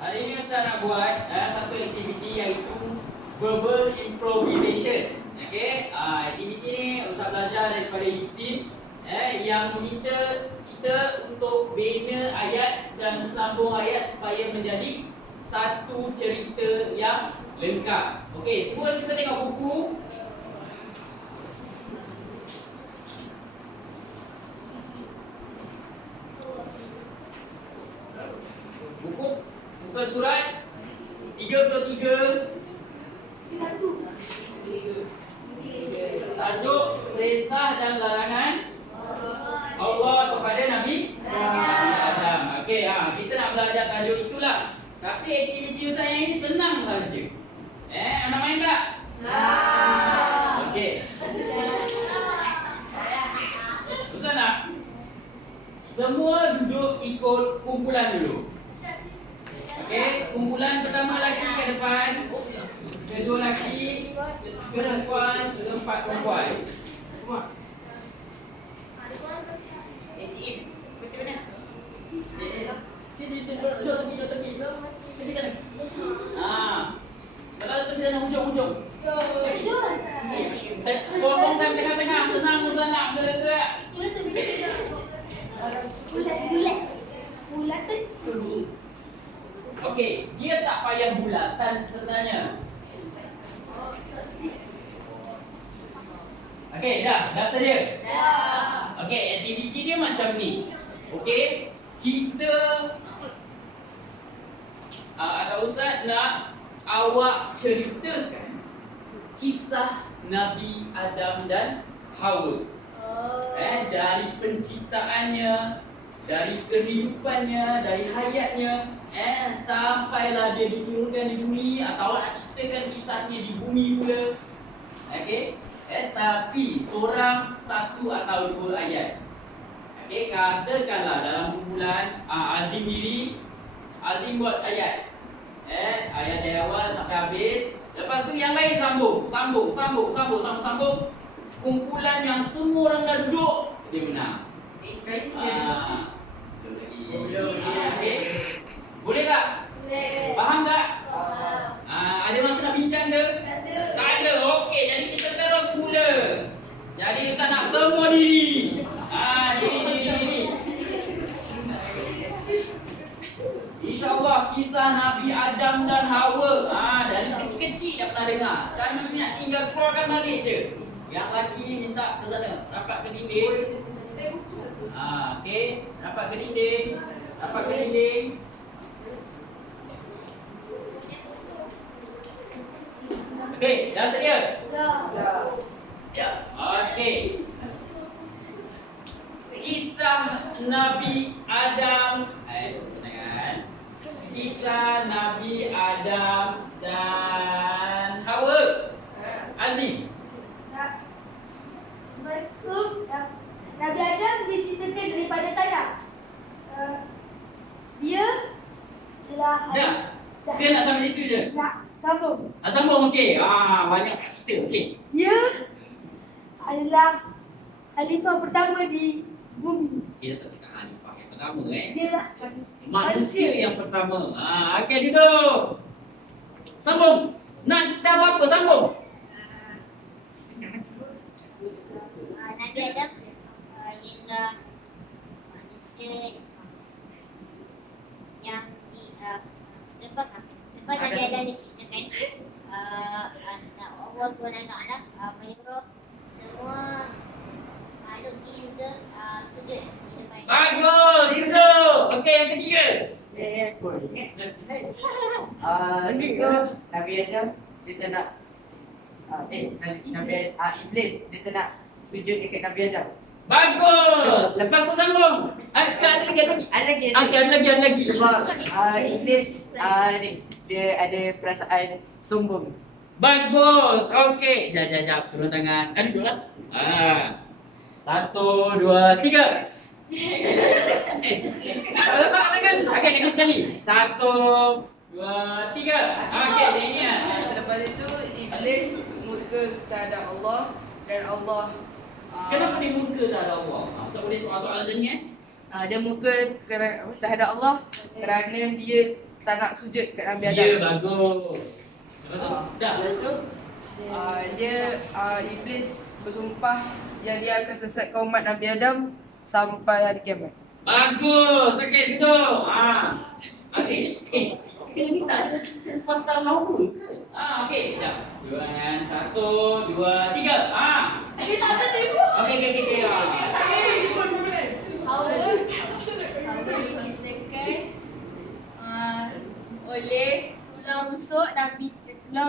Hari ni Ustaz nak buat satu aktiviti iaitu verbal improvisation. Okey, aktiviti ni Ustaz belajar daripada Yusin yang meminta kita untuk bina ayat dan sambung ayat supaya menjadi satu cerita yang lengkap. Okey, semua kita tengok buku. Buka surat 33. Tajuk perintah dan larangan Allah kepada Nabi Adam. Okey, kita nak belajar tajuk itulah. Tapi aktiviti Ustaz yang ini senang saja. Nak main tak? Okey. Ustaz nak semua duduk ikut kumpulan dulu. Okey, kumpulan pertama lelaki ke depan, kedua lelaki, perempuan, keempat perempuan. Macam mana? Sini duduk tepi. Tepi sana. Kalau tepi sana hujung. Kosongkan tengah-tengah, senang Ustaz nak bergerak. Bulatan. Okey, dia tak payah bulatan sebenarnya. Okey, dah sedia? Dah. Okey, aktiviti dia macam ni. Okey, kita atau Ustaz nak awak ceritakan kisah Nabi Adam dan Hawa. Dari penciptaannya, dari kehidupannya, dari hayatnya, sampailah dia diturunkan di bumi, atau awak nak ceritakan kisahnya di bumi pula. Okey, tapi seorang satu atau dua ayat. Okey, katakanlah dalam kumpulan Azim diri, Azim buat ayat. Ayat dari awal sampai habis. Lepas tu yang lain sambung. Kumpulan yang semua orang dah duduk, dia menang. Okey. Boleh tak? Boleh. Faham tak? Ada masa nak bincang ke? Tak ada. Okey, jadi kita terus mula. Jadi Ustaz nak semua diri. Diri. InsyaAllah kisah Nabi Adam dan Hawa. Dari kecil-kecil dah pernah dengar. Sekarang ni nak tinggal keluarkan balik je. Yang lelaki minta ke sana, rapat ke dinding. Okey, rapat ke dinding. Okey, dah sedia? Dah. Okey. Kisah Nabi Adam. Kisah Nabi Adam dan Hawa. Azim. Assalamualaikum. Nabi Adam diciptakan daripada tanah. Dia ialah Dah. Dia nak sampai situ je. Nak sambung. Sambung okey. Banyak nak cerita. Okey. Dia adalah khalifah pertama di bumi. Kita tak cakap khalifah yang pertama Dia lah manusia yang pertama. Okey, duduk. Sambung. Nak cerita apa-apa sambung. Nabi Adam ialah manusia yang selepas Nabi Adam diciptakan, Allah SWT menyuruh semua makhluk di syurga sujud di depan. Bagus, itu. Okey, yang ketiga. Nabi Adam dia tak nak Iblis dia tak nak sujud dekat Nabi Adam. Bagus. Lepas tu sambung. Ada lagi. Sebab Iblis dia ada perasaan sombong. Bagus. Okey. Jap. Turun tangan. Duduklah. 1, 2, 3. Letak tangan. Okey, lagi sekali. 1, 2, 3. Okey, Daniel. Selepas itu Iblis murka terhadap Allah dan Allah Kenapa dia murka terhadap Allah? Boleh soal-soal macam ni Dia murka terhadap Allah kerana dia tak nak sujud kat Nabi Ya, Adam. bagus. Lepas tu, dah. Lepas tu Iblis bersumpah yang dia akan sesatkan umat Nabi Adam sampai hari kiamat. Bagus. Okey, duduk. Okey. Ni tak ada pasal hawa ke? Okey. Sekejap. Dua tangan. 1, 2, 3. Dia tak ada tipu. Okey. Hawa diciptakan oleh tulang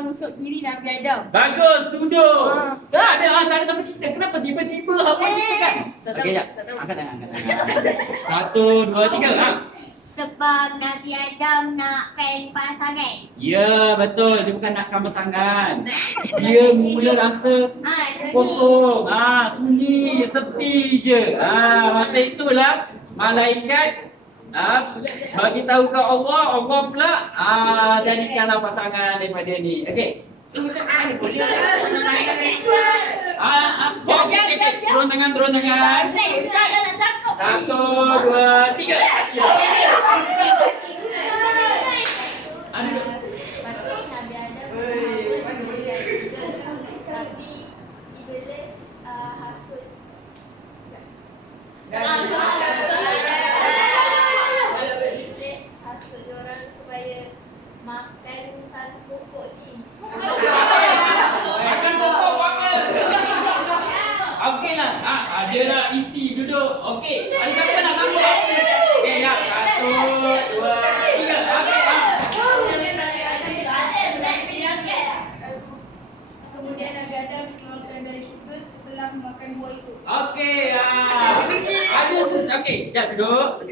rusuk kiri Nabi Adam. Bagus, duduk. Tak ada siapa cerita. Kenapa tiba-tiba apa ceritakan? Okey, jap. Angkat tangan. 1, 2, 3. Sebab Nabi Adam nakkan pasangan. Ya, betul. Dia bukan nakkan pasangan. Dia mula rasa kosong. Sunyi, sepi je. Masa itulah malaikat bagi tahu ke Allah pula jadikanlah pasangan daripada ni. Okey. Okey. Turun tangan. Jangan nak cakap. 1, 2, 3. Aduh. Pasti Nabi Adam juga. Tapi Iblis hasut. Iblis hasut orang supaya makan satu pokok ni. Makan pokok apa? Okey lah. Dia nak isi duduk. Okey. Ada siapa nak sambung? Okey, ya. 1, 2, 3. Kemudian Nabi Adam dikeluarkan dari syurga setelah makan buah itu. Okey. Okey, jap duduk.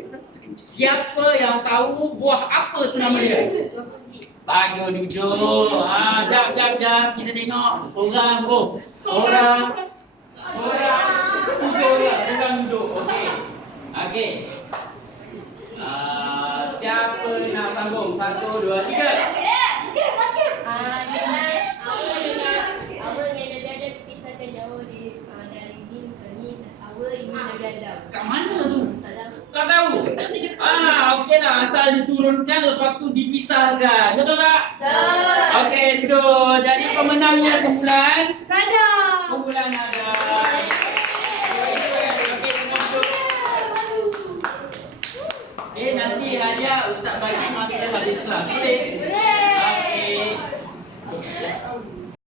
Siapa yang tahu buah apa tu nama dia? Bagus duduk. Jap. Kita tengok. Seorang bro. Seorang duduk. Okey. Siapa nak sambung? 1, 2, 3. Awal yang Nabi Adam dipisahkan jauh dari ni, misalnya awal ini Nabi Adam. Kat mana tu? Tak tahu. Tak tahu. Okeylah, asal diturunkan lepas tu dipisahkan. Betul tak? Betul. Okey, duduk. Jadi pemenangnya kumpulan Kadang. kumpulan ada